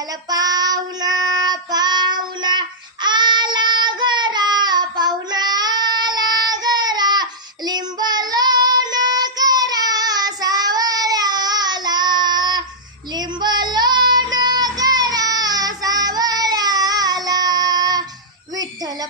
विठ्ठल पाहुणा पाहुणा आला घरा, पाहुणा आला घरा, लिंब लोण करा सावळ्याला, लिंब लोण करा सावळ्याला. विठ्ठल